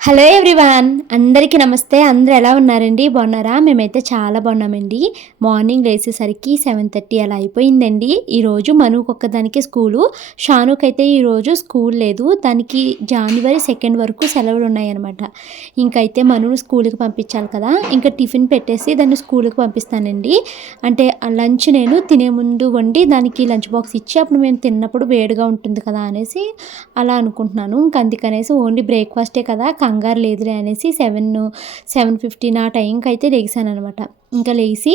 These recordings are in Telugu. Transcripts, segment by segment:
హలో ఎవ్రీవాన్ అందరికీ నమస్తే. అందరూ ఎలా ఉన్నారండి? బాగున్నారా? మేమైతే చాలా బాగున్నామండి. మార్నింగ్ లేచేసరికి సెవెన్ థర్టీ అలా అయిపోయిందండి. ఈరోజు మనుకు ఒక్కదానికి స్కూలు. షానుక్ అయితే ఈరోజు స్కూల్ లేదు. దానికి జనవరి సెకండ్ వరకు సెలవులు ఉన్నాయన్నమాట. ఇంకైతే మనును స్కూల్కి పంపించాలి కదా. ఇంకా టిఫిన్ పెట్టేసి దాన్ని స్కూల్కి పంపిస్తానండి. అంటే ఆ లంచ్ నేను తినే ముందు వండి దానికి లంచ్ బాక్స్ ఇచ్చి అప్పుడు మేము తిన్నప్పుడు వేడిగా ఉంటుంది కదా అనేసి అలా అనుకుంటున్నాను. ఇంక అందుకనేసి ఓన్లీ బ్రేక్ఫాస్టే కదా. కంగారు లేదులే అనేసి సెవెన్ సెవెన్ ఫిఫ్టీన్ ఆ టైంకి అయితే లెగిసాను అనమాట ఇంకా లేచి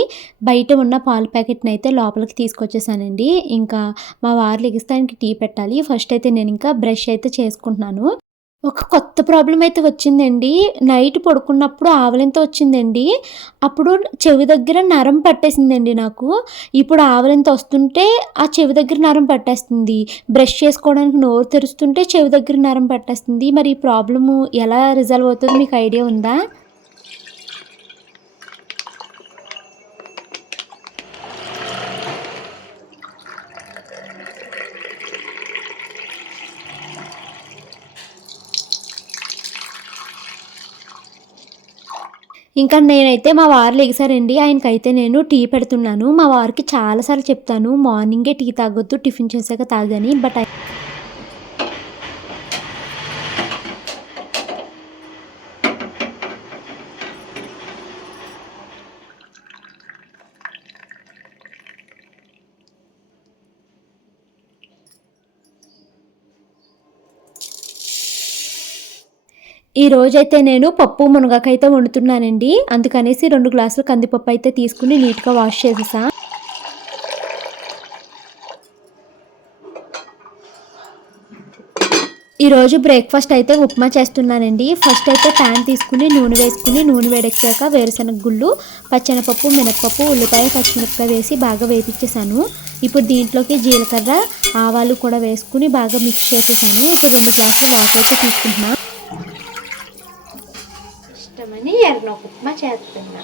బయట ఉన్న పాల ప్యాకెట్ని అయితే లోపలికి తీసుకొచ్చేసానండి. ఇంకా మా వారు లెగిస్తానికి టీ పెట్టాలి. ఫస్ట్ అయితే నేను ఇంకా బ్రష్ అయితే చేసుకుంటున్నాను. ఒక కొత్త ప్రాబ్లం అయితే వచ్చిందండి. నైట్ పడుకున్నప్పుడు ఆవలింత వచ్చిందండి. అప్పుడు చెవి దగ్గర నరం పట్టేసిందండి నాకు. ఇప్పుడు ఆవలింత వస్తుంటే ఆ చెవి దగ్గర నరం పట్టేస్తుంది. బ్రష్ చేసుకోవడానికి నోరు తెరుస్తుంటే చెవి దగ్గర నరం పట్టేస్తుంది. మరి ఈ ప్రాబ్లము ఎలా రిజాల్వ్ అవుతుందో మీకు ఐడియా ఉందా? ఇంకా నేనైతే మా వారు లెగిసారండి. ఆయనకైతే నేను టీ పెడుతున్నాను. మా వారికి చాలాసార్లు చెప్తాను. మార్నింగే టీ తాగొద్దు టిఫిన్ చేశాక తాగని. బట్ ఈ రోజైతే నేను పప్పు మునగాకైతే వండుతున్నానండి. అందుకనేసి రెండు గ్లాసులు కందిపప్పు అయితే తీసుకుని నీట్గా వాష్ చేసేసా. ఈరోజు బ్రేక్ఫాస్ట్ అయితే ఉప్మా చేస్తున్నానండి. ఫస్ట్ అయితే ప్యాన్ తీసుకుని నూనె వేసుకుని నూనె వేడెక్కాక వేరుశనగ గుళ్ళు పచ్చెనపప్పు మినప్పప్పు ఉల్లిపాయ పచ్చిమిరపకాయ వేసి బాగా వేపించేసాను ఇప్పుడు దీంట్లోకి జీలకర్ర ఆవాలు కూడా వేసుకుని బాగా మిక్స్ చేసేసాను. ఇప్పుడు రెండు గ్లాసులు వాటర్ అయితే తీసుకుంటున్నాను ఇష్టమని ఎర్ర ఉప్మా చేస్తున్నా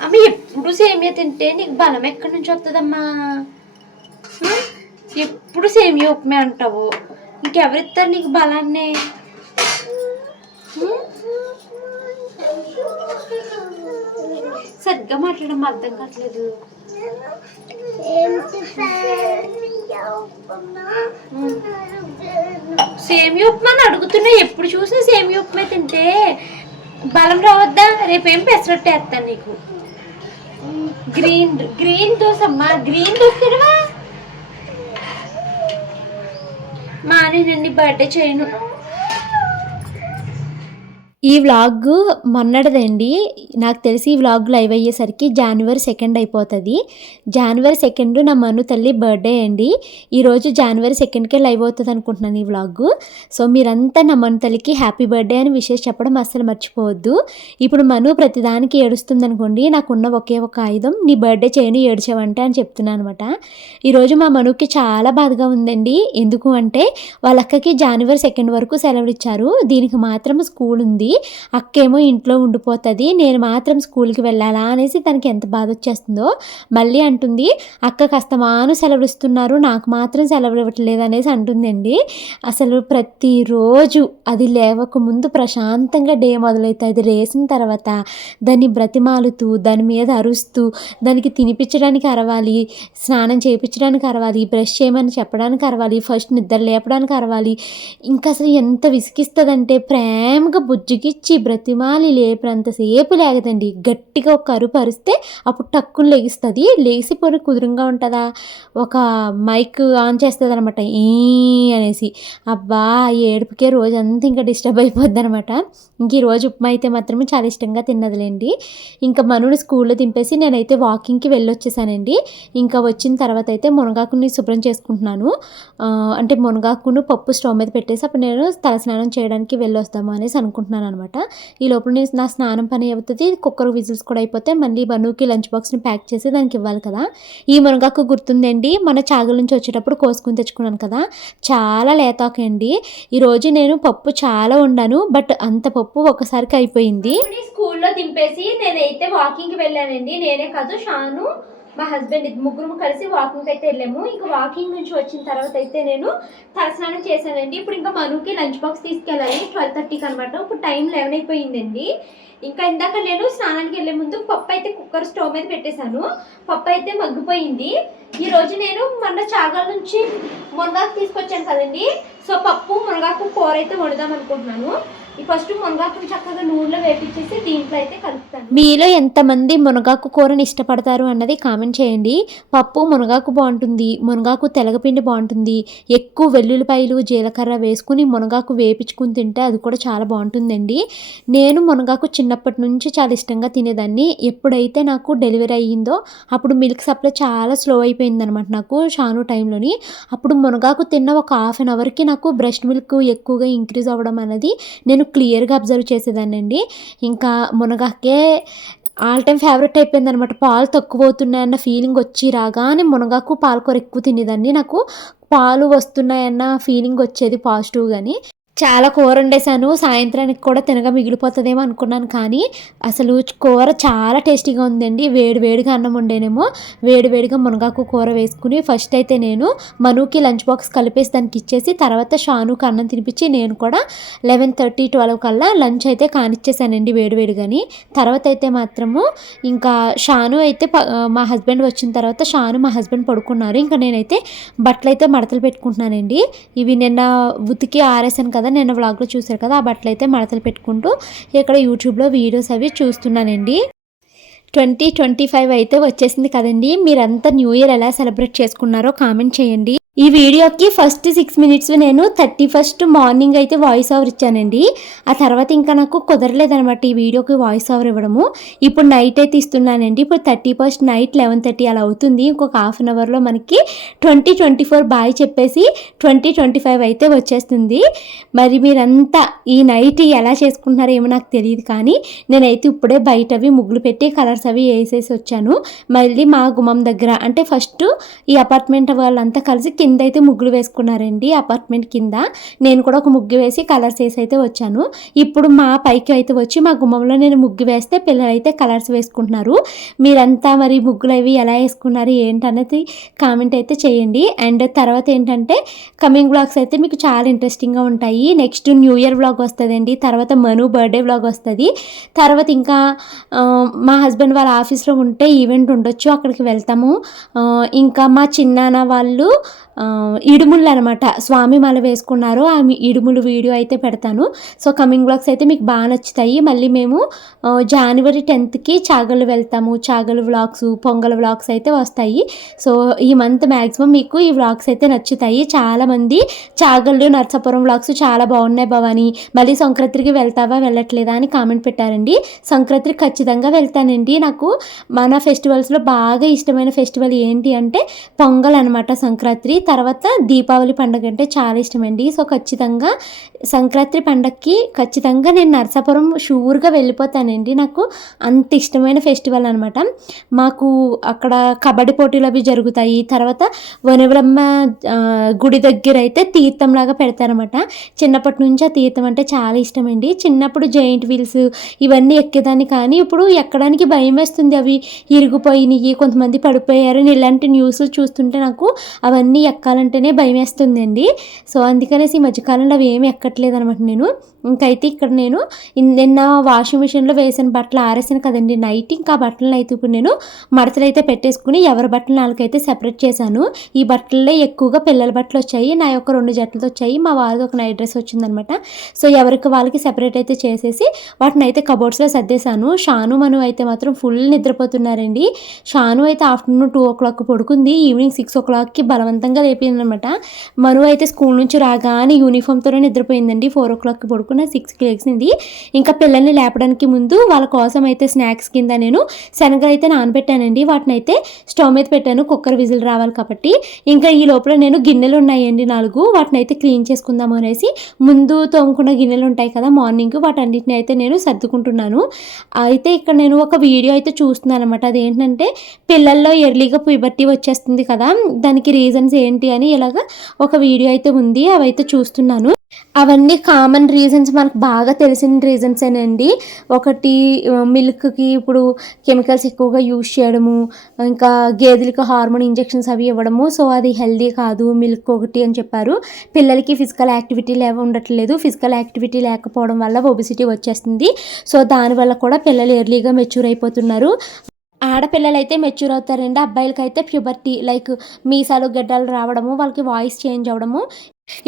అమ్మ ఎప్పుడు సేమియా తింటే నీకు బలం ఎక్కడి నుంచి వస్తుందమ్మా? ఎప్పుడు సేమియా ఉప్మా అంటావు ఇంకెవరిస్తారు నీకు బలాన్ని? సరిగ్గా మాట్లాడడం అర్థం కావట్లేదు. సేమియా ఉప్మా అని అడుగుతున్నా ఎప్పుడు చూసినా సేమియా ఉప్మా తింటే బలం రావద్దా? రేపేం పెసరట్టు వేస్తాను నీకు? గ్రీన్ గ్రీన్ దోశ అమ్మా గ్రీన్ దోశ తినవా? మా నేను బర్త్డే చేయను. ఈ వ్లాగ్ మొన్నటిదండి. నాకు తెలిసి ఈ వ్లాగ్ లైవ్ అయ్యేసరికి జనవరి సెకండ్ అయిపోతుంది. జనవరి సెకండ్ నా మను తల్లి బర్త్డే అండి. ఈరోజు జనవరి సెకండ్కే లైవ్ అవుతుంది అనుకుంటున్నాను ఈ వ్లాగ్ సో మీరంతా నా మను తల్లికి హ్యాపీ బర్త్డే అని విషయం చెప్పడం అస్సలు మర్చిపోవద్దు. ఇప్పుడు మను ప్రతిదానికి ఏడుస్తుంది అనుకోండి నాకున్న ఒకే ఒక ఆయుధం నీ బర్త్డే చేయను ఏడ్చావంటే అని చెప్తున్నాను అనమాట ఈరోజు మా మనుకి చాలా బాధగా ఉందండి. ఎందుకు అంటే వాళ్ళ అక్కకి జనవరి సెకండ్ వరకు సెలవులు ఇచ్చారు. దీనికి మాత్రం స్కూల్ ఉంది. అక్కేమో ఇంట్లో ఉండిపోతుంది నేను మాత్రం స్కూల్కి వెళ్ళాలా అనేసి తనకి ఎంత బాధ వచ్చేస్తుందో మళ్ళీ అంటుంది అక్క కస్తమాను సెలవులు ఇస్తున్నారు నాకు మాత్రం సెలవులు ఇవ్వట్లేదు అనేసి అంటుందండి. అసలు ప్రతిరోజు అది లేవకముందు ప్రశాంతంగా డే మొదలవుతుంది అది తర్వాత దాన్ని బ్రతిమాలుతూ దాని మీద అరుస్తూ దానికి తినిపించడానికి అరవాలి స్నానం చేయించడానికి అరవాలి బ్రష్ చేయమని చెప్పడానికి అరవాలి ఫస్ట్ నిద్ర లేపడానికి అరవాలి. ఇంకా అసలు ఎంత విసిగిస్తుందంటే ప్రేమగా బుజ్జి బుజ్జిగిచ్చి బ్రతిమాలి లేపినంతసేపు లేగదండి. గట్టిగా ఒక అరుపు అరిస్తే అప్పుడు టక్కుని లెగిస్తుంది. లేచిపోయి కుదురుగా ఉంటుందా? ఒక మైక్ ఆన్ చేస్తుంది అనమాట ఈ అనేసి. అబ్బా ఏడుపుకే రోజంతా ఇంకా డిస్టర్బ్ అయిపోద్ది అనమాట ఇంక ఈరోజు ఉప్మా అయితే మాత్రమే చాలా ఇష్టంగా తిన్నదిలేండి. ఇంకా మనుడు స్కూల్లో దింపేసి నేనైతే వాకింగ్కి వెళ్ళొచ్చేసానండి. ఇంకా వచ్చిన తర్వాత అయితే మునగాకుని శుభ్రం చేసుకుంటున్నాను. అంటే మునగాకును పప్పు స్టవ్ మీద పెట్టేసి అప్పుడు నేను తలస్నానం చేయడానికి వెళ్ళొస్తాము అనేసి అనుకుంటున్నాను అనమాట ఈ లోపల నేను నా స్నానం పని అవుతుంది కుక్కర్ విజిల్స్ కూడా అయిపోతే మళ్ళీ బనుకి లంచ్ బాక్స్ని ప్యాక్ చేసి దానికి ఇవ్వాలి కదా. ఈ మునగాకు గుర్తుందండి? మన చాగుల నుంచి వచ్చేటప్పుడు కోసుకుని తెచ్చుకున్నాను కదా. చాలా లేతాకండి ఈరోజు నేను పప్పు చాలా వండాను బట్ అంత పప్పు ఒకసారికి అయిపోయింది. స్కూల్లో దింపేసి నేనైతే వాకింగ్కి వెళ్ళానండి. నేనే కాదు షాను మా హస్బెండ్ ఇది ముగ్గురు కలిసి వాకింగ్కి అయితే వెళ్ళాము. ఇంకా వాకింగ్ నుంచి వచ్చిన తర్వాత అయితే నేను తలస్నానం చేశానండి. ఇప్పుడు ఇంకా మనుకి లంచ్ బాక్స్ తీసుకెళ్ళాలి ట్వెల్వ్ థర్టీకి అనమాట ఇప్పుడు టైం లెవెన్ అయిపోయిందండి. ఇంకా ఇందాక నేను స్నానానికి వెళ్ళే ముందు పప్పు అయితే కుక్కర్ స్టవ్ మీద పెట్టేశాను. పప్పు అయితే మగ్గిపోయింది. ఈ రోజు నేను మొన్న చాగల నుంచి మునగాకు తీసుకొచ్చాను కదండి. సో పప్పు మునగాకు కూర అయితే వండుదాం అనుకుంటున్నాను. ఫస్ట్ మునగాకుని చక్కగా నూనెలో వేపించేసి దీంట్లో అయితే కలుపుతాను. మీలో ఎంతమంది మునగాకు కూరని ఇష్టపడతారు అన్నది కామెంట్ చేయండి. పప్పు మునగాకు బాగుంటుంది మునగాకు తెలగపిండి బాగుంటుంది ఎక్కువ వెల్లుల్లిపాయలు జీలకర్ర వేసుకుని మునగాకు వేపించుకుని తింటే అది కూడా చాలా బాగుంటుందండి. నేను మునగాకు చిన్నప్పటి నుంచి చాలా ఇష్టంగా తినేదాన్ని. ఎప్పుడైతే నాకు డెలివరీ అయ్యిందో అప్పుడు మిల్క్ సప్లై చాలా స్లో అయిపోయింది అనమాట నాకు షాను టైంలోని. అప్పుడు మునగాకు తిన్న ఒక హాఫ్ అన్ అవర్కి నాకు బ్రెస్ట్ మిల్క్ ఎక్కువగా ఇంక్రీజ్ అవ్వడం అనేది నేను క్లియర్గా అబ్జర్వ్ చేసేదాన్ని అండి ఇంకా మునగాకే ఆల్ టైం ఫేవరెట్ అయిపోయింది అనమాట పాలు తక్కువ అవుతున్నాయన్న ఫీలింగ్ వచ్చి రాగానే మునగాకు పాలకూర ఎక్కువ తినేదాన్ని. నాకు పాలు వస్తున్నాయన్న ఫీలింగ్ వచ్చేది పాజిటివ్ కానీ చాలా కూర వండేసాను సాయంత్రానికి కూడా తినగా మిగిలిపోతుందేమో అనుకున్నాను కానీ అసలు కూర చాలా టేస్టీగా ఉందండి. వేడి వేడిగా అన్నం వండేనేమో. వేడి వేడిగా మునగాకు కూర వేసుకుని ఫస్ట్ అయితే నేను మనుకి లంచ్ బాక్స్ కలిపేసి దానికి ఇచ్చేసి తర్వాత షానుకి అన్నం తినిపించి నేను కూడా లెవెన్ థర్టీ ట్వెల్వ్ కల్లా లంచ్ అయితే కానిచ్చేసానండి వేడి వేడిగాని. తర్వాత అయితే మాత్రము ఇంకా షాను అయితే మా హస్బెండ్ వచ్చిన తర్వాత షాను మా హస్బెండ్ పడుకున్నారు. ఇంకా నేనైతే బట్టలు అయితే మడతలు పెట్టుకుంటున్నానండి. ఇవి నిన్న ఉతికి ఆరేసాను కదా కదా నిన్న వ్లాగ్లో చూశారు కదా ఆ బట్టలు అయితే మడతలు పెట్టుకుంటూ ఇక్కడ యూట్యూబ్లో వీడియోస్ అవి చూస్తున్నానండి. ట్వంటీ ట్వంటీ ఫైవ్ అయితే వచ్చేసింది కదండి. మీరంతా న్యూ ఇయర్ ఎలా సెలబ్రేట్ చేసుకున్నారో కామెంట్ చేయండి. ఈ వీడియోకి ఫస్ట్ సిక్స్ మినిట్స్ నేను థర్టీ ఫస్ట్ మార్నింగ్ అయితే వాయిస్ ఓవర్ ఇచ్చానండి. ఆ తర్వాత ఇంకా నాకు కుదరలేదనమాట ఈ వీడియోకి వాయిస్ ఓవర్ ఇవ్వడము. ఇప్పుడు నైట్ అయితే ఇస్తున్నానండి. ఇప్పుడు thirty first night eleven thirty అలా అవుతుంది. ఇంకొక హాఫ్ అన్ అవర్లో మనకి ట్వంటీ ట్వంటీ ఫోర్ బాయ్ చెప్పేసి ట్వంటీ ట్వంటీ ఫైవ్ అయితే వచ్చేస్తుంది. మరి మీరంతా ఈ నైట్ ఎలా చేసుకుంటున్నారో ఏమో నాకు తెలియదు కానీ నేనైతే ఇప్పుడే బయట అవి ముగ్గులు పెట్టి కలర్స్ అవి వేసేసి వచ్చాను. మళ్ళీ మా గుమ్మం దగ్గర అంటే ఫస్ట్ ఈ అపార్ట్మెంట్ వాళ్ళంతా కలిసి కింద అయితే ముగ్గులు వేసుకున్నారండి అపార్ట్మెంట్ కింద. నేను కూడా ఒక ముగ్గు వేసి కలర్స్ వేసి అయితే వచ్చాను. ఇప్పుడు మా పైకి అయితే వచ్చి మా గుమ్మంలో నేను ముగ్గు వేస్తే పిల్లలు అయితే కలర్స్ వేసుకుంటున్నారు. మీరంతా మరి ముగ్గులు అవి ఎలా వేసుకున్నారు ఏంటనేది కామెంట్ అయితే చేయండి. అండ్ తర్వాత ఏంటంటే కమింగ్ బ్లాగ్స్ అయితే మీకు చాలా ఇంట్రెస్టింగ్గా ఉంటాయి. నెక్స్ట్ న్యూ ఇయర్ బ్లాగ్ వస్తుందండి. తర్వాత మను బర్త్డే బ్లాగ్ వస్తుంది. తర్వాత ఇంకా మా హస్బెండ్ వాళ్ళ ఆఫీస్లో ఉంటే ఈవెంట్ ఉండొచ్చు అక్కడికి వెళ్తాము. ఇంకా మా చిన్నాన్న వాళ్ళు ఇడుముళ్ళు అనమాట స్వామి మాల వేసుకున్నారు. ఆ ఇడుములు వీడియో అయితే పెడతాను. సో కమింగ్ బ్లాగ్స్ అయితే మీకు బాగా నచ్చుతాయి. మళ్ళీ మేము జనవరి టెన్త్కి చాగలు వెళ్తాము. చాగలు వ్లాగ్స్ పొంగల్ వ్లాగ్స్ అయితే వస్తాయి. సో ఈ మంత్ మ్యాక్సిమం మీకు ఈ వ్లాగ్స్ అయితే నచ్చుతాయి. చాలామంది చాగళ్ళు నర్సాపురం వ్లాగ్స్ చాలా బాగున్నాయి భవాని. మళ్ళీ సంక్రాంతికి వెళ్తావా వెళ్ళట్లేదా అని కామెంట్ పెట్టారండి. సంక్రాంతికి ఖచ్చితంగా వెళ్తానండి. నాకు మన ఫెస్టివల్స్లో బాగా ఇష్టమైన ఫెస్టివల్ ఏంటి అంటే పొంగల్ అనమాట సంక్రాంతి. తర్వాత దీపావళి పండుగ అంటే చాలా ఇష్టమండి. సో ఖచ్చితంగా సంక్రాంతి పండగకి ఖచ్చితంగా నేను నరసాపురం షూర్గా వెళ్ళిపోతానండి. నాకు అంత ఇష్టమైన ఫెస్టివల్ అనమాట మాకు అక్కడ కబడ్డీ పోటీలు అవి జరుగుతాయి. తర్వాత వనవలమ్మ గుడి దగ్గర అయితే తీర్థంలాగా పెడతారనమాట చిన్నప్పటి నుంచి ఆ తీర్థం అంటే చాలా ఇష్టమండి. చిన్నప్పుడు జైంట్ వీల్స్ ఇవన్నీ ఎక్కేదాన్ని కానీ ఇప్పుడు ఎక్కడానికి భయం వేస్తుంది. అవి ఇరిగిపోయినాయి కొంతమంది పడిపోయారు. ఇలాంటి న్యూస్లు చూస్తుంటే నాకు అవన్నీ ఎక్కాలంటేనే భయం వేస్తుందండి. సో అందుకనేసి ఈ మధ్యకాలంలో అవి ఏమి ఎక్క ఎక్కట్లేదు అనమాట నేను. ఇంకైతే ఇక్కడ నేను నిన్న వాషింగ్ మిషన్లో వేసిన బట్టలు ఆరేసాను కదండి నైట్. ఇంకా బట్టలను అయితే ఇప్పుడు నేను మడతలు అయితే పెట్టేసుకుని ఎవరి బట్టలు నాలుగైతే సెపరేట్ చేశాను. ఈ బట్టల్లో ఎక్కువగా పిల్లల బట్టలు వచ్చాయి. నా యొక్క రెండు జట్లతో వచ్చాయి. మా వారికి ఒక నైట్ డ్రెస్ వచ్చిందనమాట సో ఎవరికి వాళ్ళకి సెపరేట్ అయితే చేసేసి వాటిని అయితే కబోర్డ్స్లో సర్దేశాను. షాను మను అయితే మాత్రం ఫుల్ నిద్రపోతున్నారండి. షాను అయితే ఆఫ్టర్నూన్ టూ ఓ క్లాక్ పడుకుంది. ఈవినింగ్ సిక్స్ ఓ క్లాక్కి బలవంతంగా లేపిందనమాట మను అయితే స్కూల్ నుంచి రాగానే యూనిఫామ్తోనే నిద్రపోయిందండి ఫోర్ ఓ క్లాక్కి పడుకున్న సిక్స్కి లేచింది ఇంకా పిల్లల్ని లేపడానికి ముందు వాళ్ళ కోసం అయితే స్నాక్స్ కింద నేను శనగలు అయితే నానబెట్టానండి. వాటిని అయితే స్టవ్ మీద పెట్టాను. కుక్కర్ విజిల్ రావాలి కాబట్టి. ఇంకా ఈ లోపల నేను గిన్నెలు ఉన్నాయండి నాలుగు. వాటిని అయితే క్లీన్ చేసుకుందాం అనేసి ముందు తోముకున్న గిన్నెలు ఉంటాయి కదా మార్నింగ్ వాటన్నిటిని అయితే నేను సర్దుకుంటున్నాను. అయితే ఇక్కడ నేను ఒక వీడియో అయితే చూస్తున్నాను అనమాట అదేంటంటే పిల్లల్లో ఎర్లీగా పుబర్టీ వచ్చేస్తుంది కదా దానికి రీజన్స్ ఏంటి అని ఇలాగ ఒక వీడియో అయితే ఉంది. అవైతే చూస్తున్నాను. అవన్నీ కామన్ రీజన్స్ మనకు బాగా తెలిసిన రీజన్సేనండి ఒకటి మిల్క్కి ఇప్పుడు కెమికల్స్ ఎక్కువగా యూజ్ చేయడము ఇంకా గేదెలకు హార్మోన్ ఇంజెక్షన్స్ అవి ఇవ్వడము సో అది హెల్దీ కాదు మిల్క్ ఒకటి అని చెప్పారు. పిల్లలకి ఫిజికల్ యాక్టివిటీ లేవ ఉండట్లేదు. ఫిజికల్ యాక్టివిటీ లేకపోవడం వల్ల ఒబిసిటీ వచ్చేస్తుంది. సో దానివల్ల కూడా పిల్లలు ఎర్లీగా మెచ్యూర్ అయిపోతున్నారు. ఆడపిల్లలు అయితే మెచ్యూర్ అవుతారండి. అబ్బాయిలకి అయితే ప్యూబర్టీ లైక్ మీసాలు గడ్డలు రావడము వాళ్ళకి వాయిస్ చేంజ్ అవ్వడము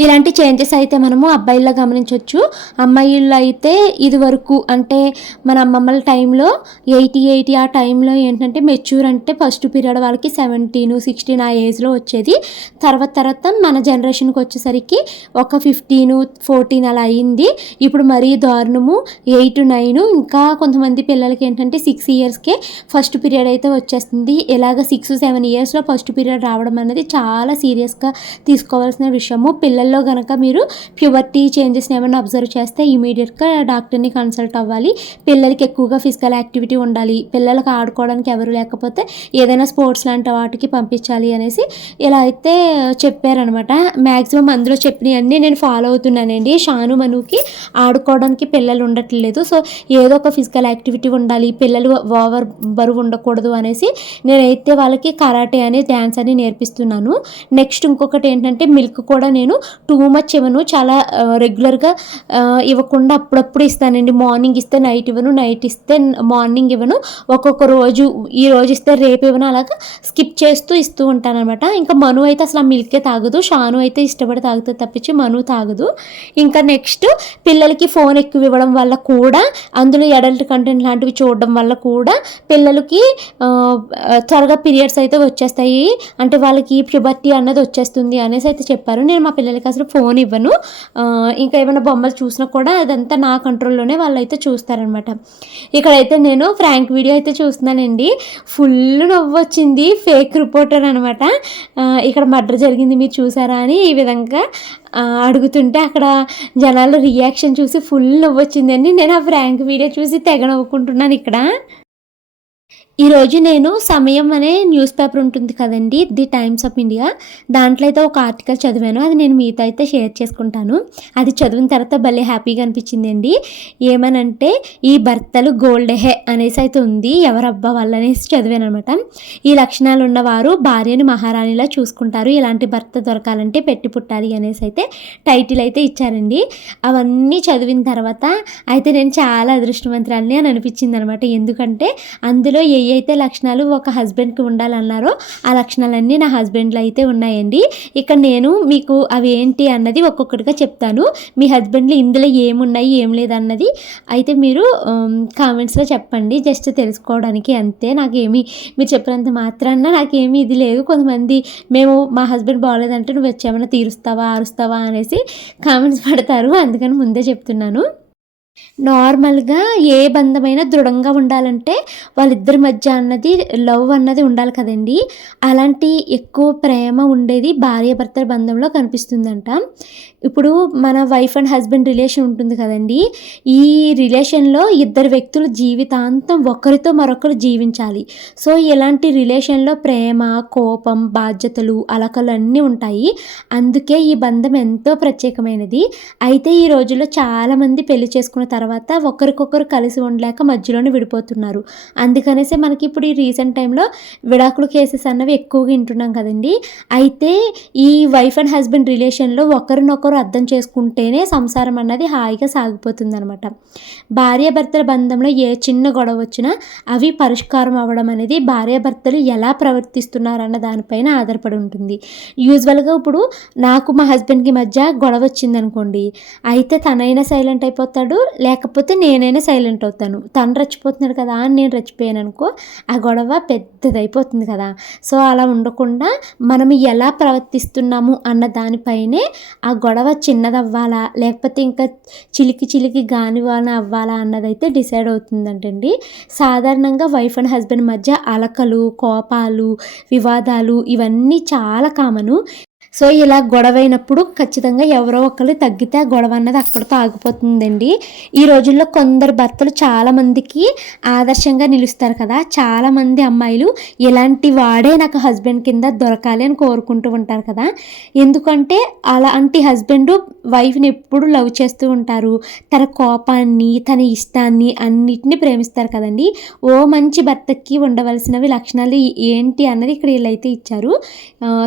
ఇలాంటి చేంజెస్ అయితే మనము అబ్బాయిల్లో గమనించవచ్చు అమ్మాయిల్లో అయితే ఇది వరకు అంటే మన అమ్మమ్మల టైంలో ఎయిటీ ఎయిటీ ఆ టైంలో ఏంటంటే మెచ్యూర్ అంటే ఫస్ట్ పీరియడ్ వాళ్ళకి సెవెంటీన్ సిక్స్టీన్ ఆ ఏజ్లో వచ్చేది. తర్వాత తర్వాత మన జనరేషన్కి వచ్చేసరికి ఒక ఫిఫ్టీన్ ఫోర్టీన్ అలా అయింది. ఇప్పుడు మరీ దారుణము. ఎయిట్ నైన్ ఇంకా కొంతమంది పిల్లలకి ఏంటంటే సిక్స్ ఇయర్స్కే ఫస్ట్ పీరియడ్ అయితే వచ్చేస్తుంది. ఇలాగ సిక్స్ సెవెన్ ఇయర్స్లో ఫస్ట్ పీరియడ్ రావడం అనేది చాలా సీరియస్గా తీసుకోవాల్సిన విషయము. పిల్లల్లో కనుక మీరు ప్యూబర్టీ చేంజెస్ని ఏమైనా అబ్జర్వ్ చేస్తే ఇమీడియట్గా డాక్టర్ని కన్సల్ట్ అవ్వాలి. పిల్లలకి ఎక్కువగా ఫిజికల్ యాక్టివిటీ ఉండాలి. పిల్లలకు ఆడుకోవడానికి ఎవరు లేకపోతే ఏదైనా స్పోర్ట్స్ లాంటి వాటికి పంపించాలి అనేసి ఇలా అయితే చెప్పారనమాట మ్యాక్సిమం అందులో చెప్పినవన్నీ నేను ఫాలో అవుతున్నానండి. షాను మనుకి ఆడుకోవడానికి పిల్లలు ఉండట్లేదు. సో ఏదో ఒక ఫిజికల్ యాక్టివిటీ ఉండాలి. పిల్లలు ఓవర్ బరువు ఉండకూడదు అనేసి నేనైతే వాళ్ళకి కరాటే అని డ్యాన్స్ అని నేర్పిస్తున్నాను. నెక్స్ట్ ఇంకొకటి ఏంటంటే మిల్క్ కూడా నేను టూ మచ్ ఇవ్వను చాలా రెగ్యులర్గా ఇవ్వకుండా అప్పుడప్పుడు ఇస్తానండి. మార్నింగ్ ఇస్తే నైట్ ఇవ్వను నైట్ ఇస్తే మార్నింగ్ ఇవ్వను. ఒక్కొక్క రోజు ఈ రోజు ఇస్తే రేపు ఇవ్వను అలాగా స్కిప్ చేస్తూ ఇస్తూ ఉంటాను అనమాట ఇంకా మను అయితే అసలు ఆ మిల్కే తాగదు. షాను అయితే ఇష్టపడి తాగుతుంది తప్పించి మను తాగదు. ఇంకా నెక్స్ట్ పిల్లలకి ఫోన్ ఎక్కువ ఇవ్వడం వల్ల కూడా అందులో అడల్ట్ కంటెంట్ లాంటివి చూడడం వల్ల కూడా పిల్లలకి త్వరగా పీరియడ్స్ అయితే వచ్చేస్తాయి. అంటే వాళ్ళకి ప్యూబర్టీ అన్నది వచ్చేస్తుంది అనేసి అయితే చెప్పారు. నేను మా పిల్లలు పిల్లలకి అసలు ఫోన్ ఇవ్వను. ఇంకా ఏమైనా బొమ్మలు చూసినా కూడా అదంతా నా కంట్రోల్లోనే వాళ్ళు అయితే చూస్తారనమాట. ఇక్కడైతే నేను ఫ్రాంక్ వీడియో అయితే చూస్తున్నానండి. ఫుల్ నవ్వు వచ్చింది. ఫేక్ రిపోర్టర్ అనమాట. ఇక్కడ మర్డర్ జరిగింది మీరు చూసారా అని ఈ విధంగా అడుగుతుంటే అక్కడ జనాల రియాక్షన్ చూసి ఫుల్ నవ్వు వచ్చిందండి. నేను ఆ ఫ్రాంక్ వీడియో చూసి తెగ నవ్వుకుంటున్నాను ఇక్కడ. ఈరోజు నేను సమయం అనే న్యూస్ పేపర్ ఉంటుంది కదండి ది టైమ్స్ ఆఫ్ ఇండియా. దాంట్లో అయితే ఒక ఆర్టికల్ చదివాను అది నేను మీతో అయితే షేర్ చేసుకుంటాను. అది చదివిన తర్వాత భలే హ్యాపీగా అనిపించింది అండి. ఏమనంటే ఈ భర్తలు గోల్డ్ హే అనేసి అయితే ఉంది ఎవరబ్బా వాళ్ళు అనేసి చదివాను అనమాట ఈ లక్షణాలు ఉన్నవారు భార్యను మహారాణిలా చూసుకుంటారు ఇలాంటి భర్త దొరకాలంటే పెట్టి పుట్టాలి అనేసి అయితే టైటిల్ అయితే ఇచ్చారండి. అవన్నీ చదివిన తర్వాత అయితే నేను చాలా అదృష్టవంతురాలని అని అనిపించింది అనమాట ఎందుకంటే అందులో ఏ అయితే లక్షణాలు ఒక హస్బెండ్కి ఉండాలన్నారో ఆ లక్షణాలన్నీ నా హస్బెండ్లో అయితే ఉన్నాయండి. ఇక్కడ నేను మీకు అవి ఏంటి అన్నది ఒక్కొక్కటిగా చెప్తాను. మీ హస్బెండ్లో ఇందులో ఏమున్నాయి ఏం లేదన్నది అయితే మీరు కామెంట్స్లో చెప్పండి. జస్ట్ తెలుసుకోవడానికి అంతే. నాకేమి మీరు చెప్పినంత మాత్రాన నాకేమీ ఇది లేదు. కొంతమంది మేము మా హస్బెండ్ బాగోలేదంటే నువ్వు వచ్చేమైనా తీరుస్తావా ఆరుస్తావా అనేసి కామెంట్స్ పడతారు. అందుకని ముందే చెప్తున్నాను. నార్మల్గా ఏ బంధమైనా దృఢంగా ఉండాలంటే వాళ్ళిద్దరి మధ్య అన్నది లవ్ అన్నది ఉండాలి కదండి. అలాంటి ఎక్కువ ప్రేమ ఉండేది భార్యాభర్తల బంధంలో కనిపిస్తుందంట. ఇప్పుడు మన వైఫ్ అండ్ హస్బెండ్ రిలేషన్ ఉంటుంది కదండి. ఈ రిలేషన్లో ఇద్దరు వ్యక్తులు జీవితాంతం ఒకరితో మరొకరు జీవించాలి. సో ఇలాంటి రిలేషన్లో ప్రేమ కోపం బాధ్యతలు అలకలు అన్నీ ఉంటాయి. అందుకే ఈ బంధం ఎంతో ప్రత్యేకమైనది. అయితే ఈ రోజుల్లో చాలామంది పెళ్ళి చేసుకున్న తర్వాత ఒకరికొకరు కలిసి ఉండలేక మధ్యలోనే విడిపోతున్నారు. అందుకనేసే మనకి ఇప్పుడు ఈ రీసెంట్ టైంలో విడాకులు కేసెస్ అన్నవి ఎక్కువగా వింటున్నాం కదండి. అయితే ఈ వైఫ్ అండ్ హస్బెండ్ రిలేషన్లో ఒకరినొకరు అర్థం చేసుకుంటేనే సంసారం అన్నది హాయిగా సాగిపోతుందనమాట భార్యాభర్తల బంధంలో ఏ చిన్న గొడవ వచ్చినా అవి పరిష్కారం అవ్వడం అనేది భార్యాభర్తలు ఎలా ప్రవర్తిస్తున్నారన్న దానిపైన ఆధారపడి ఉంటుంది. యూజువల్గా ఇప్పుడు నాకు మా హస్బెండ్కి మధ్య గొడవ వచ్చిందనుకోండి. అయితే తనైనా సైలెంట్ అయిపోతాడు లేకపోతే నేనైనా సైలెంట్ అవుతాను. తను రచ్చిపోతున్నాడు కదా అని నేను రచ్చిపోయాను అనుకో ఆ గొడవ పెద్దదైపోతుంది కదా. సో అలా ఉండకుండా మనం ఎలా ప్రవర్తిస్తున్నాము అన్న దానిపైనే ఆ గొడవ చిన్నదవ్వాలా లేకపోతే ఇంకా చిలికి చిలికి గానివాన అవ్వాలా అన్నదైతే డిసైడ్ అవుతుందంటండి. సాధారణంగా వైఫ్ అండ్ హస్బెండ్ మధ్య అలకలు కోపాలు వివాదాలు ఇవన్నీ చాలా కామను. సో ఇలా గొడవైనప్పుడు ఖచ్చితంగా ఎవరో ఒకరు తగ్గితే ఆ గొడవ అన్నది అక్కడితో ఆగిపోతుందండి. ఈ రోజుల్లో కొందరు భర్తలు చాలామందికి ఆదర్శంగా నిలుస్తారు కదా. చాలామంది అమ్మాయిలు ఇలాంటి వాడే నాకు హస్బెండ్ కింద దొరకాలి అని కోరుకుంటూ ఉంటారు కదా. ఎందుకంటే అలాంటి హస్బెండ్ వైఫ్ని ఎప్పుడు లవ్ చేస్తూ ఉంటారు. తన కోపాన్ని తన ఇష్టాన్ని అన్నిటిని ప్రేమిస్తారు కదండి. ఓ మంచి భర్తకి ఉండవలసినవి లక్షణాలు ఏంటి అన్నది ఇక్కడ వీళ్ళైతే ఇచ్చారు.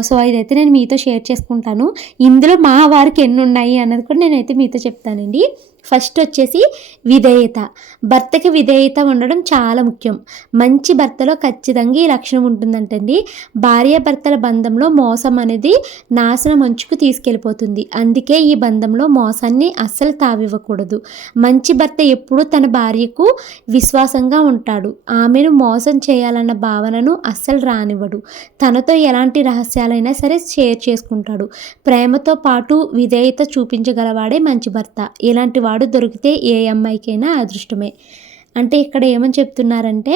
సో ఇదైతే నేను మీతో షేర్ చేసుకుంటాను. ఇందులో మా వారికి ఎన్ని ఉన్నాయి అన్నది కూడా నేనైతే మీతో చెప్తానండి. ఫస్ట్ వచ్చేసి విధేయత. భర్తకి విధేయత ఉండడం చాలా ముఖ్యం. మంచి భర్తలో ఖచ్చితంగా ఈ లక్షణం ఉంటుందంటండి. భార్య భర్తల బంధంలో మోసం అనేది నాశనం అంచుకు తీసుకెళ్ళిపోతుంది. అందుకే ఈ బంధంలో మోసాన్ని అస్సలు తావివ్వకూడదు. మంచి భర్త ఎప్పుడూ తన భార్యకు విశ్వాసంగా ఉంటాడు. ఆమెను మోసం చేయాలన్న భావనను అస్సలు రానివ్వడు. తనతో ఎలాంటి రహస్యాలైనా సరే షేర్ చేసుకుంటాడు. ప్రేమతో పాటు విధేయత చూపించగలవాడే మంచి భర్త. ఇలాంటి వాడు దొరికితే ఏ అమ్మాయికైనా అదృష్టమే. అంటే ఇక్కడ ఏమని చెప్తున్నారంటే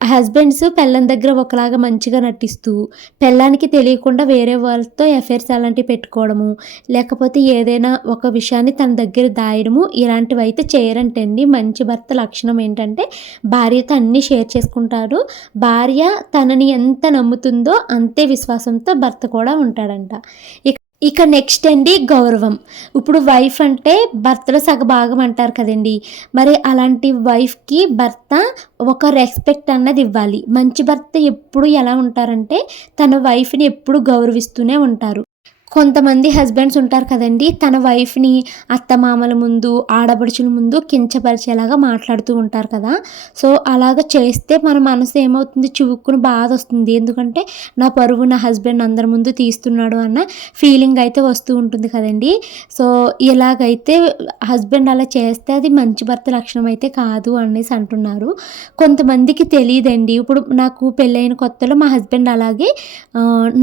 హస్బెండ్స్ పెళ్ళం దగ్గర ఒకలాగా మంచిగా నటిస్తూ పెళ్ళానికి తెలియకుండా వేరే వాళ్ళతో ఎఫైర్స్ అలాంటివి పెట్టుకోవడము లేకపోతే ఏదైనా ఒక విషయాన్ని తన దగ్గర దాయడము ఇలాంటివి అయితే చేయరంటండి. మంచి భర్త లక్షణం ఏంటంటే భార్యతో అన్నీ షేర్ చేసుకుంటారు భార్య తనని ఎంత నమ్ముతుందో అంతే విశ్వాసంతో భర్త కూడా ఉంటాడంట. ఇక ఇక నెక్స్ట్ అండి గౌరవం. ఇప్పుడు వైఫ్ అంటే భర్తలో సగభాగం అంటారు కదండి. మరి అలాంటి వైఫ్కి భర్త ఒక రెస్పెక్ట్ అన్నది ఇవ్వాలి. మంచి భర్త ఎప్పుడు ఎలా ఉంటారంటే తన వైఫ్ని ఎప్పుడు గౌరవిస్తూనే ఉంటారు. కొంతమంది హస్బెండ్స్ ఉంటారు కదండి తన వైఫ్ని అత్తమామల ముందు ఆడపడుచుల ముందు కించపరిచేలాగా మాట్లాడుతూ ఉంటారు కదా. సో అలాగ చేస్తే మన మనసు ఏమవుతుంది? చివుక్కుని బాధ వస్తుంది. ఎందుకంటే నా పరువు నా హస్బెండ్ అందరి ముందు తీస్తున్నాడు అన్న ఫీలింగ్ అయితే వస్తూ ఉంటుంది కదండి. సో ఇలాగైతే హస్బెండ్ అలా చేస్తే అది మంచి భర్త లక్షణం అయితే కాదు అనేసి అంటున్నారు. కొంతమందికి తెలియదండి. ఇప్పుడు నాకు పెళ్ళైన కొత్తలో మా హస్బెండ్ అలాగే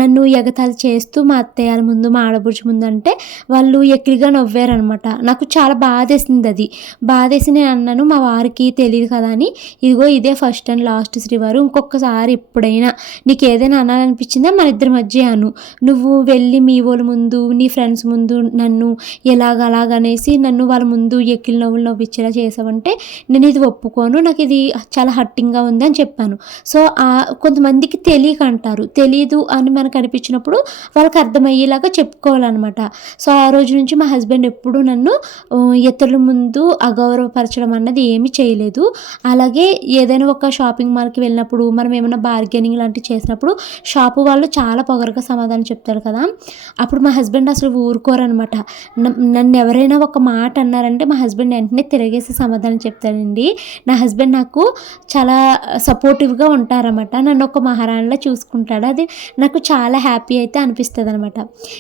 నన్ను ఎగతాలు చేస్తూ మా అత్తయ్యాల ముందు మా ఆడపడుచు ముందు అంటే వాళ్ళు ఎక్కిగా నవ్వారనమాట నాకు చాలా బాధేసింది అది. బాధేసి నేను అన్నాను మా వారికి తెలియదు కదా అని. ఇదిగో ఇదే ఫస్ట్ అండ్ లాస్ట్ శ్రీవారు ఇంకొకసారి ఎప్పుడైనా నీకు ఏదైనా అనాలనిపించిందా? మన ఇద్దరి మధ్య అను. నువ్వు వెళ్ళి మీ వాళ్ళ ముందు నీ ఫ్రెండ్స్ ముందు నన్ను ఎలాగ అలాగనేసి నన్ను వాళ్ళ ముందు ఎక్కిలి నవ్వులు నవ్విచ్చేలా చేసావంటే నేను ఇది ఒప్పుకోను నాకు ఇది చాలా హట్టింగ్గా ఉంది అని చెప్పాను. సో కొంతమందికి తెలియక అంటారు. తెలీదు అని మనకు అనిపించినప్పుడు వాళ్ళకి అర్థమయ్యేలాగా చెప్పుకోవాలన్నమాట. సో ఆ రోజు నుంచి మా హస్బెండ్ ఎప్పుడూ నన్ను ఇతరుల ముందు అగౌరవపరచడం అన్నది ఏమీ చేయలేదు. అలాగే ఏదైనా ఒక షాపింగ్ మాల్కి వెళ్ళినప్పుడు మనం ఏమైనా బార్గెనింగ్ లాంటివి చేసినప్పుడు షాపు వాళ్ళు చాలా పొగరగా సమాధానం చెప్తారు కదా. అప్పుడు మా హస్బెండ్ అసలు ఊరుకోరనమాట నన్ను ఎవరైనా ఒక మాట అన్నారంటే మా హస్బెండ్ వెంటనే తిరగేసి సమాధానం చెప్తానండి నా హస్బెండ్ నాకు చాలా సపోర్టివ్గా ఉంటారన్నమాట. నన్ను ఒక మహారాణిలా చూసుకుంటాడు. అది నాకు చాలా హ్యాపీ అయితే అనిపిస్తుంది అనమాట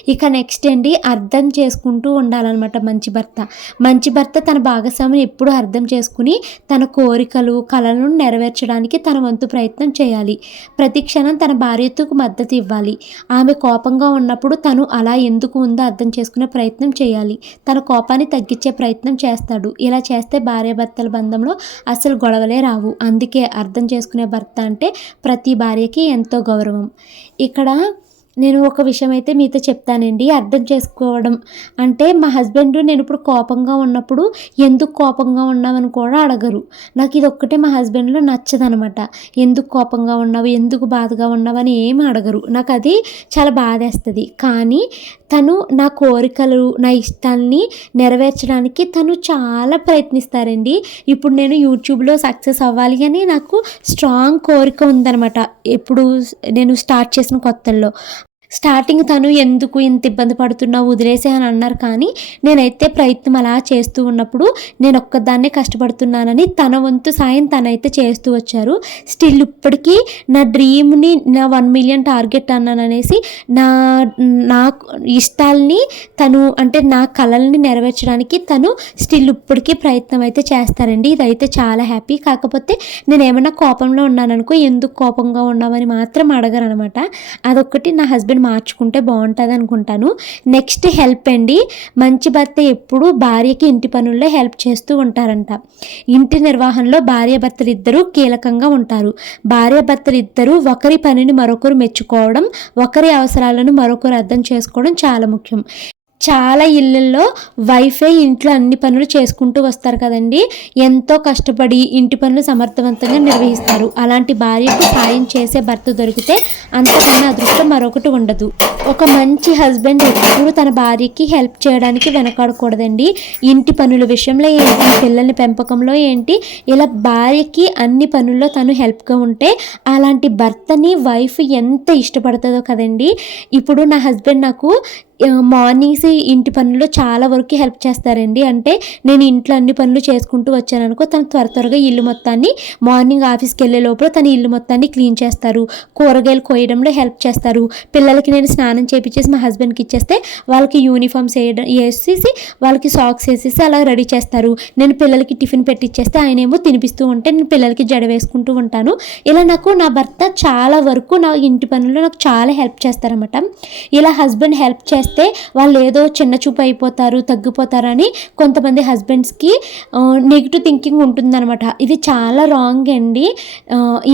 ఇక నెక్స్ట్ అండి అర్థం చేసుకుంటూ ఉండాలన్నమాట మంచి భర్త. మంచి భర్త తన భాగస్వామిని ఎప్పుడూ అర్థం చేసుకుని తన కోరికలు కళలను నెరవేర్చడానికి తన వంతు ప్రయత్నం చేయాలి. ప్రతి క్షణం తన భార్యతో మద్దతు ఇవ్వాలి. ఆమె కోపంగా ఉన్నప్పుడు తను అలా ఎందుకు ఉందో అర్థం చేసుకునే ప్రయత్నం చేయాలి. తన కోపాన్ని తగ్గించే ప్రయత్నం చేస్తాడు. ఇలా చేస్తే భార్యాభర్తల బంధంలో అసలు గొడవలే రావు. అందుకే అర్థం చేసుకునే భర్త అంటే ప్రతి భార్యకి ఎంతో గౌరవం. ఇక్కడ నేను ఒక విషయం అయితే మీతో చెప్తానండి. అర్థం చేసుకోవడం అంటే మా హస్బెండ్ నేను ఇప్పుడు కోపంగా ఉన్నప్పుడు ఎందుకు కోపంగా ఉన్నామని కూడా అడగరు. నాకు ఇది ఒక్కటే మా హస్బెండ్లో నచ్చదనమాట. ఎందుకు కోపంగా ఉన్నావు? ఎందుకు బాధగా ఉన్నావు? అని ఏమి అడగరు. నాకు అది చాలా బాధేస్తుంది. కానీ తను నా కోరికలు నా ఇష్టాల్ని నెరవేర్చడానికి తను చాలా ప్రయత్నిస్తారండి. ఇప్పుడు నేను యూట్యూబ్లో సక్సెస్ అవ్వాలి అని నాకు స్ట్రాంగ్ కోరిక ఉందనమాట. ఎప్పుడు నేను స్టార్ట్ చేసిన కొత్తల్లో. స్టార్టింగ్ తను ఎందుకు ఇంత ఇబ్బంది పడుతున్నావు వదిలేసే అని అన్నారు కానీ నేనైతే ప్రయత్నం అలా చేస్తూ ఉన్నప్పుడు నేను ఒక్కదాన్నే కష్టపడుతున్నానని తన వంతు సాయం తనైతే చేస్తూ వచ్చారు. స్టిల్ ఇప్పటికీ నా డ్రీమ్ని నా వన్ మిలియన్ టార్గెట్ అన్నాను అనేసి నా నా ఇష్టాల్ని తను అంటే నా కళల్ని నెరవేర్చడానికి తను స్టిల్ ఇప్పటికీ ప్రయత్నం అయితే చేస్తారండి. ఇదైతే చాలా హ్యాపీ. కాకపోతే నేను ఏమైనా కోపంలో ఉన్నాననుకో ఎందుకు కోపంగా ఉన్నామని మాత్రం అడగరు అనమాట అదొక్కటి నా హస్బెండ్ మార్చుకుంటే బాగుంటుంది అనుకుంటాను. నెక్స్ట్ హెల్ప్ అండి మంచి భర్త ఎప్పుడూ భార్యకి ఇంటి పనుల్లో హెల్ప్ చేస్తూ ఉంటారంట. ఇంటి నిర్వహణలో భార్య భర్తలు ఇద్దరూ కీలకంగా ఉంటారు. భార్య భర్తలు ఇద్దరూ ఒకరి పనిని మరొకరు మెచ్చుకోవడం ఒకరి అవసరాలను మరొకరు అర్థం చేసుకోవడం చాలా ముఖ్యం. చాలా ఇళ్ళల్లో వైఫే ఇంట్లో అన్ని పనులు చేసుకుంటూ వస్తారు కదండి. ఎంతో కష్టపడి ఇంటి పనులు సమర్థవంతంగా నిర్వహిస్తారు. అలాంటి భార్యకు సాయం చేసే భర్త దొరికితే అంతకన్నా అదృష్టం మరొకటి ఉండదు. ఒక మంచి హస్బెండ్ ఎప్పుడు తన భార్యకి హెల్ప్ చేయడానికి వెనకాడకూడదండి. ఇంటి పనుల విషయంలో ఏంటి? పిల్లల్ని పెంపకంలో ఏంటి? ఇలా భార్యకి అన్ని పనుల్లో తను హెల్ప్గా ఉంటే అలాంటి భర్తని వైఫ్ ఎంత ఇష్టపడుతుందో కదండి. ఇప్పుడు నా హస్బెండ్ నాకు మార్నింగ్స్ ఇంటి పనుల్లో చాలా వరకు హెల్ప్ చేస్తారండి. అంటే నేను ఇంట్లో అన్ని పనులు చేసుకుంటూ వచ్చాను అనుకో తను త్వర త్వరగా ఇల్లు మొత్తాన్ని మార్నింగ్ ఆఫీస్కి వెళ్ళే లోపల తన ఇల్లు మొత్తాన్ని క్లీన్ చేస్తారు. కూరగాయలు కోయడంలో హెల్ప్ చేస్తారు. పిల్లలకి నేను స్నానం చేపించేసి మా హస్బెండ్కి ఇచ్చేస్తే వాళ్ళకి యూనిఫామ్స్ వేయడం వేసేసి వాళ్ళకి సాక్స్ వేసేసి అలా రెడీ చేస్తారు. నేను పిల్లలకి టిఫిన్ పెట్టిచ్చేస్తే ఆయన ఏమో తినిపిస్తూ ఉంటే నేను పిల్లలకి జడ వేసుకుంటూ ఉంటాను. ఇలా నాకు నా భర్త చాలా వరకు నా ఇంటి పనుల్లో నాకు చాలా హెల్ప్ చేస్తారన్నమాట. ఇలా హస్బెండ్ హెల్ప్ చేస్తే వాళ్ళు ఏదో చిన్న చూపు అయిపోతారు తగ్గిపోతారని కొంతమంది హస్బెండ్స్కి నెగిటివ్ థింకింగ్ ఉంటుందన్నమాట. ఇది చాలా రాంగ్ అండి.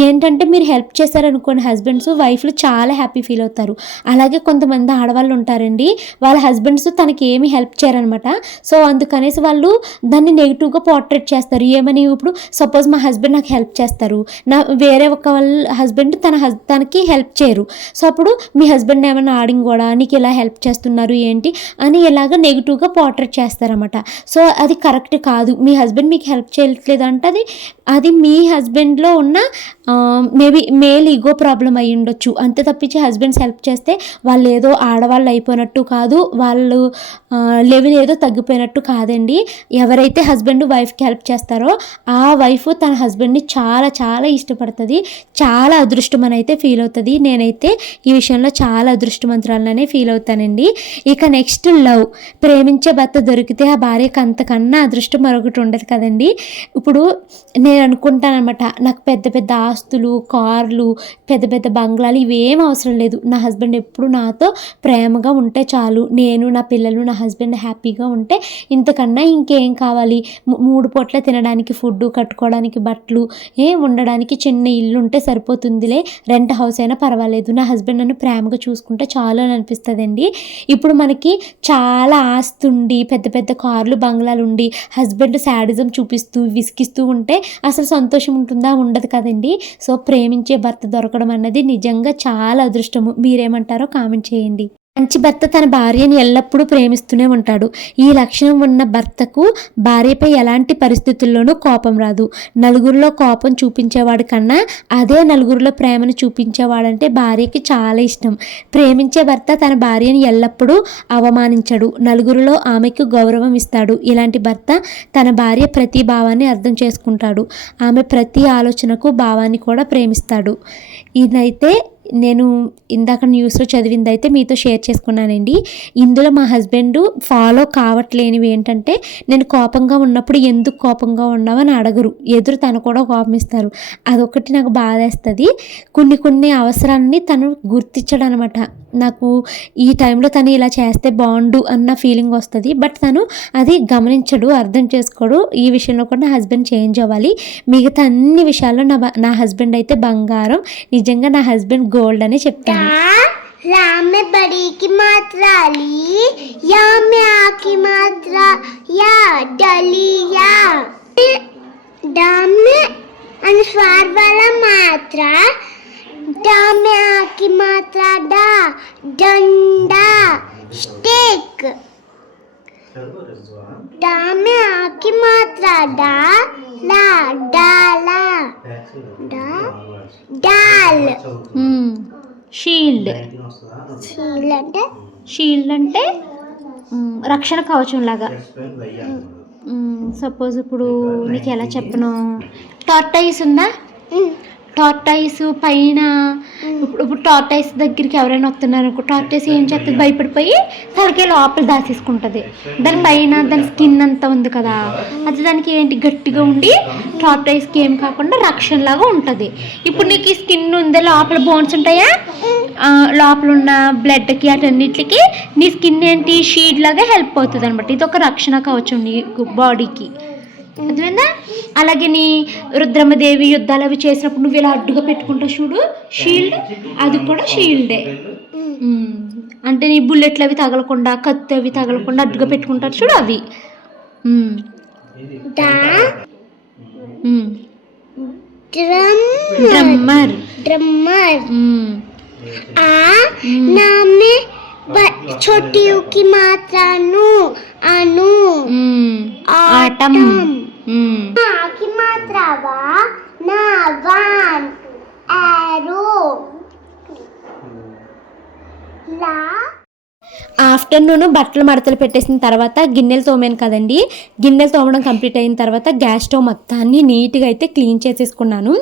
ఏంటంటే మీరు హెల్ప్ చేశారనుకోండి హస్బెండ్స్ వైఫ్లు చాలా హ్యాపీ ఫీల్ అవుతారు. అలాగే కొంతమంది ఆడవాళ్ళు ఉంటారండి వాళ్ళ హస్బెండ్స్ తనకి ఏమి హెల్ప్ చేయరనమాట సో అందుకనేసి వాళ్ళు దాన్ని నెగిటివ్గా పోర్ట్రేట్ చేస్తారు. ఏమని ఇప్పుడు సపోజ్ మా హస్బెండ్ నాకు హెల్ప్ చేస్తారు. నా వేరే ఒక వాళ్ళ హస్బెండ్ తన హస్ తనకి హెల్ప్ చేయరు. సో అప్పుడు మీ హస్బెండ్ ఏమైనా ఆడింగ్ కూడా నీకు ఇలా హెల్ప్ చేస్తారు చేస్తున్నారు ఏంటి అని ఇలాగ నెగిటివ్గా పోర్ట్రేట్ చేస్తారన్నమాట. సో అది కరెక్ట్ కాదు. మీ హస్బెండ్ మీకు హెల్ప్ చేయట్లేదు అంటే అది అది మీ హస్బెండ్లో ఉన్న మేబీ మేల్ ఈగో ప్రాబ్లం అయి ఉండొచ్చు. అంతే తప్పించి హస్బెండ్స్ హెల్ప్ చేస్తే వాళ్ళు ఏదో ఆడవాళ్ళు అయిపోయినట్టు కాదు వాళ్ళు లెవెల్ ఏదో తగ్గిపోయినట్టు కాదండి. ఎవరైతే హస్బెండ్ వైఫ్కి హెల్ప్ చేస్తారో ఆ వైఫ్ తన హస్బెండ్ని చాలా చాలా ఇష్టపడుతుంది. చాలా అదృష్టం అని అయితే ఫీల్ అవుతుంది. నేనైతే ఈ విషయంలో చాలా అదృష్టమంతురాలనే ఫీల్ అవుతానండి. ఇక నెక్స్ట్ లవ్. ప్రేమించే భర్త దొరికితే ఆ భార్యకు అంతకన్నా అదృష్టం మరొకటి ఉండదు కదండి. ఇప్పుడు నేను అనుకుంటానమాట నాకు పెద్ద పెద్ద ఆస్తులు కార్లు పెద్ద పెద్ద బంగ్లాలు ఇవేం అవసరం లేదు. నా హస్బెండ్ ఎప్పుడు నాతో ప్రేమగా ఉంటే చాలు. నేను నా పిల్లలు నా హస్బెండ్ హ్యాపీగా ఉంటే ఇంతకన్నా ఇంకేం కావాలి? మూడు పూట్ల తినడానికి ఫుడ్ కట్టుకోవడానికి బట్టలు ఏ ఉండడానికి చిన్న ఇల్లు ఉంటే సరిపోతుందిలే. రెంట్ హౌస్ అయినా పర్వాలేదు. నా హస్బెండ్ నన్ను ప్రేమగా చూసుకుంటే చాలు అని అనిపిస్తుందండి. ఇప్పుడు మనకి చాలా ఆస్తి ఉండి పెద్ద పెద్ద కార్లు బంగ్లాలు ఉండి హస్బెండ్ శాడిజం చూపిస్తూ విసిగిస్తూ ఉంటే అసలు సంతోషం ఉంటుందా? ఉండదు కదండి. సో ప్రేమించే భర్త దొరకడం అన్నది నిజంగా చాలా అదృష్టము. మీరేమంటారో కామెంట్ చేయండి. మంచి భర్త తన భార్యని ఎల్లప్పుడూ ప్రేమిస్తూనే ఉంటాడు. ఈ లక్షణం ఉన్న భర్తకు భార్యపై ఎలాంటి పరిస్థితుల్లోనూ కోపం రాదు. నలుగురిలో కోపం చూపించేవాడి కన్నా అదే నలుగురిలో ప్రేమను చూపించేవాడంటే భార్యకి చాలా ఇష్టం. ప్రేమించే భర్త తన భార్యని ఎల్లప్పుడూ అవమానించడు. నలుగురిలో ఆమెకు గౌరవం ఇస్తాడు. ఇలాంటి భర్త తన భార్య ప్రతి భావాన్ని అర్థం చేసుకుంటాడు. ఆమె ప్రతి ఆలోచనకు భావాన్ని కూడా ప్రేమిస్తాడు. ఇదైతే నేను ఇందాక న్యూస్లో చదివింది అయితే మీతో షేర్ చేసుకున్నానండి. ఇందులో మా హస్బెండ్ ఫాలో కావట్లేనివి ఏంటంటే నేను కోపంగా ఉన్నప్పుడు ఎందుకు కోపంగా ఉన్నావని అడగరు. ఎదురు తను కూడా కోపం ఇస్తారు అదొకటి నాకు బాధేస్తుంది. కొన్ని కొన్ని అవసరాన్ని తను గుర్తించడం అనమాట నాకు ఈ టైంలో తను ఇలా చేస్తే బాగుండు అన్న ఫీలింగ్ వస్తుంది. బట్ తను అది గమనించడు అర్థం చేసుకోడు. ఈ విషయంలో కూడా నా హస్బెండ్ చేంజ్ అవ్వాలి. మిగతా అన్ని విషయాల్లో నా నా హస్బెండ్ అయితే బంగారం. నిజంగా నా హస్బెండ్ గోల్డ్ అని చెప్తాను. బడికి మాత్ర యా అని మాత్ర డామ్యాకి మాట్లాడ? డండా? స్టేక్. డామ్యాకి మాట్లాడ? లా డాలా? డాల్. షీల్డ్. షీల్డ్ అంటే? షీల్డ్ అంటే రక్షణ కవచం లాగా. సపోజ్ ఇప్పుడు నీకు ఎలా చెప్పను? టార్టైస్ ఉందా? టార్టైస్ పైన. ఇప్పుడు ఇప్పుడు టార్టైస్ దగ్గరికి ఎవరైనా వస్తున్నారు అనుకో టార్టైస్ ఏం చేస్తుంది? భయపడిపోయి తనకే లోపల దాచేసుకుంటుంది. దాని పైన దాని స్కిన్ అంతా ఉంది కదా. అది దానికి ఏంటి? గట్టిగా ఉండి టార్టైస్కి ఏం కాకుండా రక్షణ లాగా ఉంటుంది. ఇప్పుడు నీకు ఈ స్కిన్ ఉందే? లోపల బోన్స్ ఉంటాయా? లోపల ఉన్న బ్లడ్కి అటన్నిటికి నీ స్కిన్ ఏంటి? షీడ్ లాగా హెల్ప్ అవుతుంది అనమాట ఇది ఒక రక్షణ కవచం నీ బాడీకి అర్థమైందా? అలాగే నీ రుద్రమదేవి యుద్ధాలు అవి చేసినప్పుడు నువ్వు ఇలా అడ్డుగా పెట్టుకుంటావు చూడు షీల్డ్ అది కూడా షీల్డే hmm. అంటే నీ బుల్లెట్లు అవి తగలకుండా కత్తి అవి తగలకుండా అడ్డుగా పెట్టుకుంటారు చూడు అవి. డ్రమ్మర్. డ్రమ్మర్. ఆ నామే छोटियों की मात्रा नु अनु आटम ना की मात्रा वा नावान एरो ला ఆఫ్టర్నూన్ బట్టలు మడతలు పెట్టేసిన తర్వాత గిన్నెలు తోమాను కదండి. గిన్నెలు తోమడం కంప్లీట్ అయిన తర్వాత గ్యాస్ స్టవ్ మొత్తాన్ని నీట్గా అయితే క్లీన్ చేసేసుకున్నాను.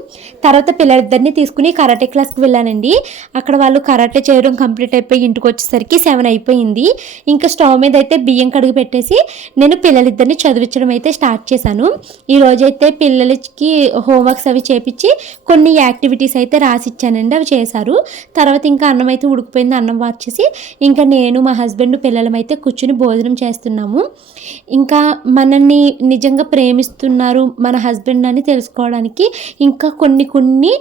తర్వాత పిల్లలిద్దరిని తీసుకుని కరాటే క్లాస్కి వెళ్ళానండి. అక్కడ వాళ్ళు కరాటే చేయడం కంప్లీట్ అయిపోయి ఇంటికి వచ్చేసరికి సెవెన్ అయిపోయింది. ఇంకా స్టవ్ మీద అయితే బియ్యం కడుగు పెట్టేసి నేను పిల్లలిద్దరిని చదివించడం అయితే స్టార్ట్ చేశాను. ఈ అయితే పిల్లలకి హోంవర్క్స్ అవి చేపించి కొన్ని యాక్టివిటీస్ అయితే రాసిచ్చానండి అవి చేశారు. తర్వాత ఇంకా అన్నం అయితే ఉడికిపోయింది అన్నం వాచేసి ఇంకా నేను మా హస్బెండ్ పిల్లలం అయితే కూర్చుని భోజనం చేస్తున్నాము. ఇంకా మనల్ని నిజంగా ప్రేమిస్తున్నారు మన హస్బెండ్ అని తెలుసుకోవడానికి ఇంకా కొన్ని కొన్ని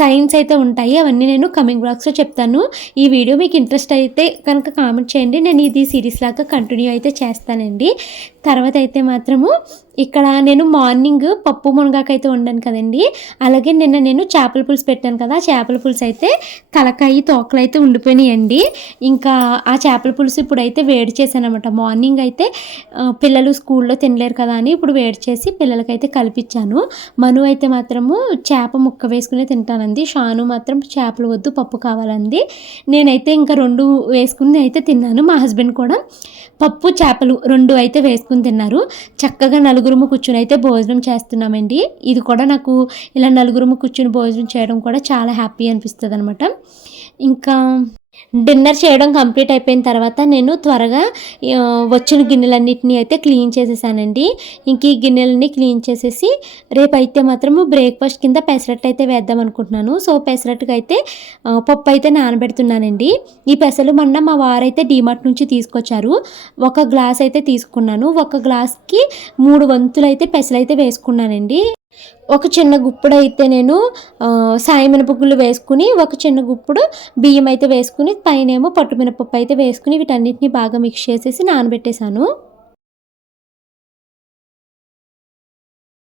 సైన్స్ అయితే ఉంటాయి. అవన్నీ నేను కమింగ్ బ్లాగ్స్లో చెప్తాను. ఈ వీడియో మీకు ఇంట్రెస్ట్ అయితే కనుక కామెంట్ చేయండి. నేను ఇది సిరీస్ లాగా కంటిన్యూ అయితే చేస్తానండి. తర్వాత అయితే మాత్రము ఇక్కడ నేను మార్నింగ్ పప్పు మునగాకైతే వండాను కదండి. అలాగే నిన్న నేను చేపల పులుసు పెట్టాను కదా చేపల పులుసు అయితే తలకాయి తోకలు అయితే ఉండిపోయినాయండి. ఇంకా ఆ చేపల పులుసు ఇప్పుడైతే వేడి చేశాను అనమాట మార్నింగ్ అయితే పిల్లలు స్కూల్లో తినలేరు కదా అని ఇప్పుడు వేడి చేసి పిల్లలకైతే కల్పించాను మను అయితే మాత్రము చేప ముక్క వేసుకునే తింటానంది షాను మాత్రం చేపలు వద్దు పప్పు కావాలంది. నేనైతే ఇంకా రెండు వేసుకుని అయితే తిన్నాను. మా హస్బెండ్ కూడా పప్పు చేపలు రెండు అయితే వేసుకుని తిన్నారు. చక్కగా నలుగురుము కూర్చుని అయితే భోజనం చేస్తున్నామండి. ఇది కూడా నాకు ఇలా నలుగురుము కూర్చుని భోజనం చేయడం కూడా చాలా హ్యాపీ అనిపిస్తుంది అనమాట ఇంకా డిన్నర్ చేయడం కంప్లీట్ అయిపోయిన తర్వాత నేను త్వరగా వచ్చిన గిన్నెలన్నిటిని అయితే క్లీన్ చేసేసానండి. ఇంక ఈ గిన్నెలన్నీ క్లీన్ చేసేసి రేపు అయితే మాత్రము బ్రేక్ఫాస్ట్ కింద పెసరట్టు అయితే వేద్దాం అనుకుంటున్నాను. సో పెసరట్టుగా అయితే పప్పు అయితే నానబెడుతున్నానండి. ఈ పెసలు మొన్న మా వారైతే డీమార్ట్ నుంచి తీసుకొచ్చారు. ఒక గ్లాస్ అయితే తీసుకున్నాను. ఒక గ్లాస్కి మూడు వంతులు అయితే పెసలు అయితే వేసుకున్నానండి. ఒక చిన్న గుప్పుడు అయితే నేను సాయమినపప్పులు వేసుకుని ఒక చిన్న గుప్పుడు బియ్యం అయితే వేసుకుని పైనేమో పట్టు మినపప్పు అయితే వేసుకుని వీటన్నిటిని బాగా మిక్స్ చేసేసి నానబెట్టేశాను.